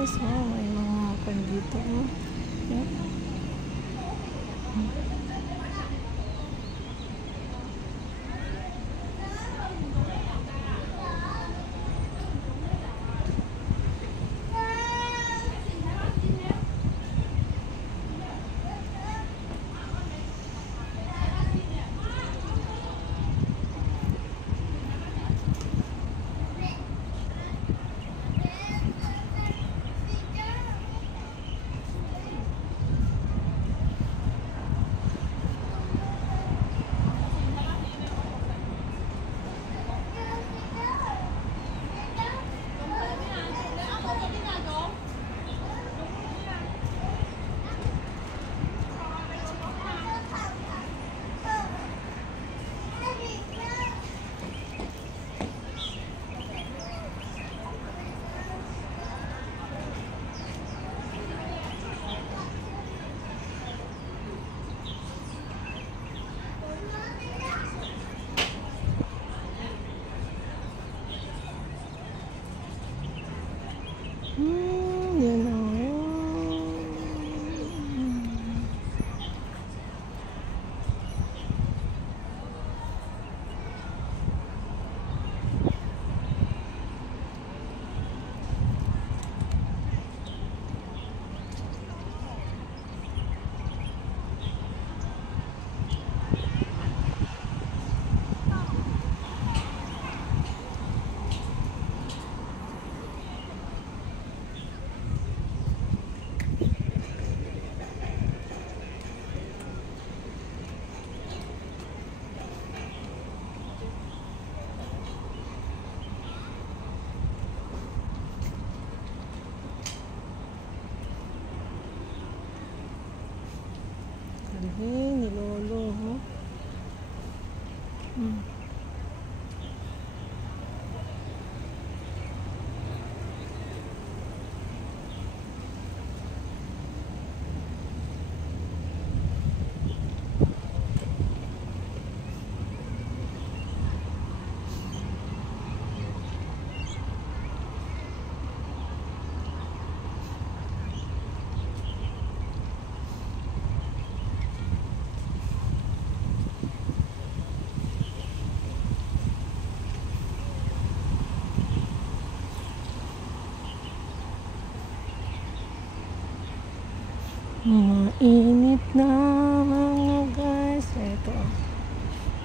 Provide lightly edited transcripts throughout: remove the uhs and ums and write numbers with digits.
guys. Oh, may mga pandito. Oh. Yeah. Yan o. Ni Lolo, ho. Init na mga guys. Ito.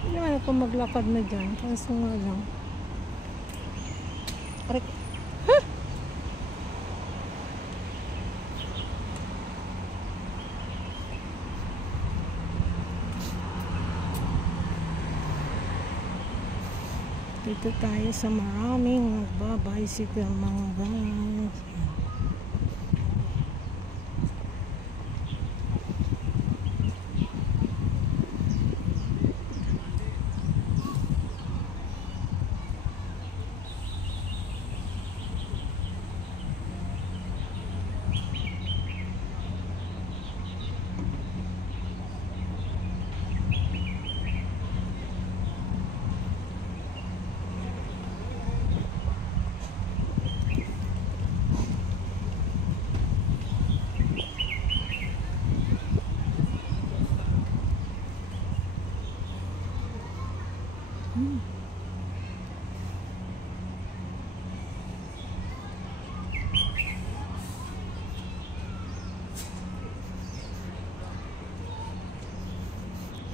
Hindi naman ako maglakad na dyan. Kaso nga lang. Huh? Dito tayo sa maraming nagbabicycle mga guys.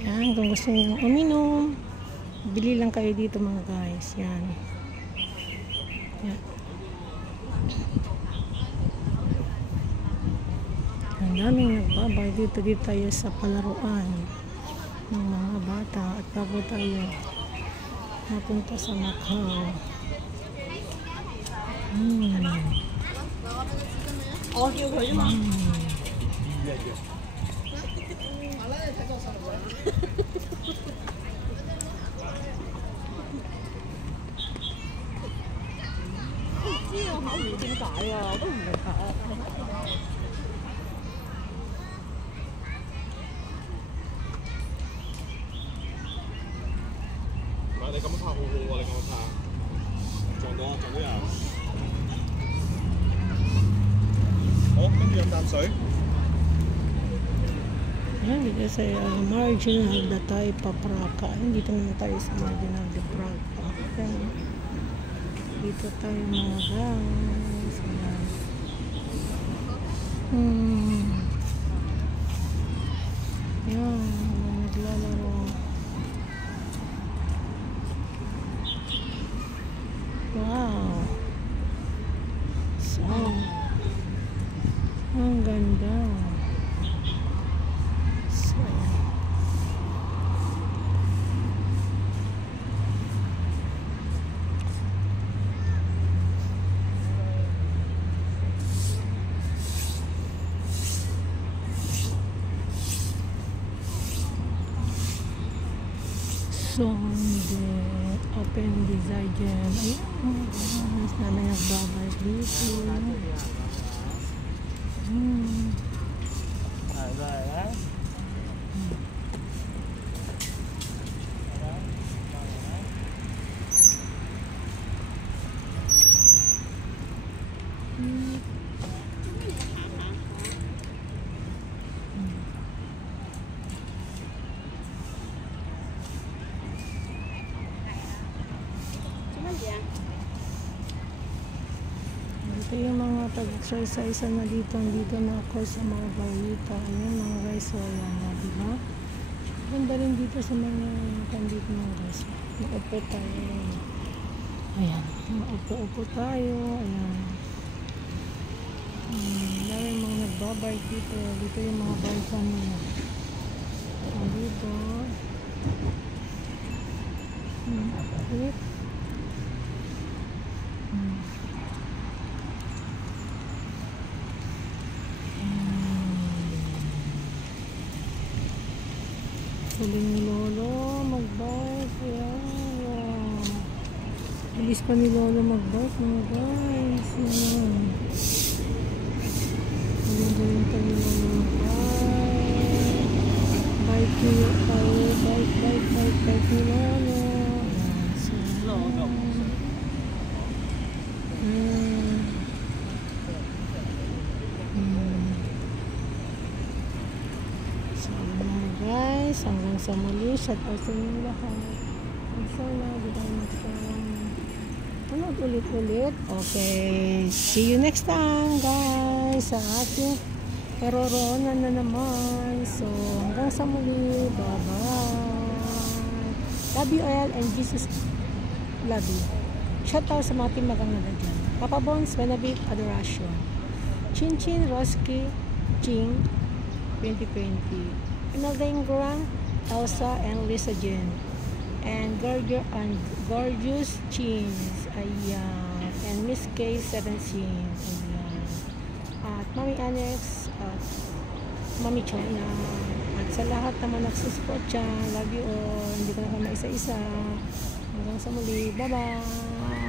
Yan, kung gusto niyo uminom, bili lang kayo dito mga guys. Yan. Yan. Ang daming nagbabay dito tayo sa palaruan ng mga bata at bago tayo napunta sa Macau.你咁拍好好喎，你咁拍撞到啊，撞到人。水。 Yan, dito sa marginal na tayo papraka. Dito na tayo sa marginal de Praga. Yan. Dito tayo mga guys. Yan. Yan, naglalaro. Wow. So, ang ganda. So, open design dyan. Ayan, mas namin nagbabalik dito. Ito yung mga tag-exercise na dito na ako sa mga balita. Ayan mga guys, so ayan na, diba? Ganda rin dito sa mga pandito mga guys. Maupo tayo. Ayan, maupo-upo tayo. Ayan. Dahil mga nagbabike dito. Dito yung mga bike nila. Dito. Wait. Huling ni Lolo mag-bike. Ayan. Bilis pa ni Lolo mag-bike mga guys. Ayan. Huling pa ni Lolo mag-bike. Bike ni Lolo. Ayan. So, guys, hanggang sa muli. Shout out sa inyo lahat. Ang sana, di tayo mag-tunod ulit-ulit. Okay, see you next time guys sa ating karoroonan na naman. So, hanggang sa muli. Bye-bye. Love you all and Jesus love you. Shout out sa mga timagangada dyan. Papa Bones, Benabit, Adoration. Chin Chin, Roski, Ching, 2020. Imelda Ingram, Elsa, and Lisa Jean. And Gorgeous Cheese. Ayan. And Miss K, 17. Ayan. At Mami Annex, at Mami Chona. At sa lahat naman nagsusupport dyan. Love you all. Hindi ko na kami isa-isa. Hanggang sa muli. Bye-bye.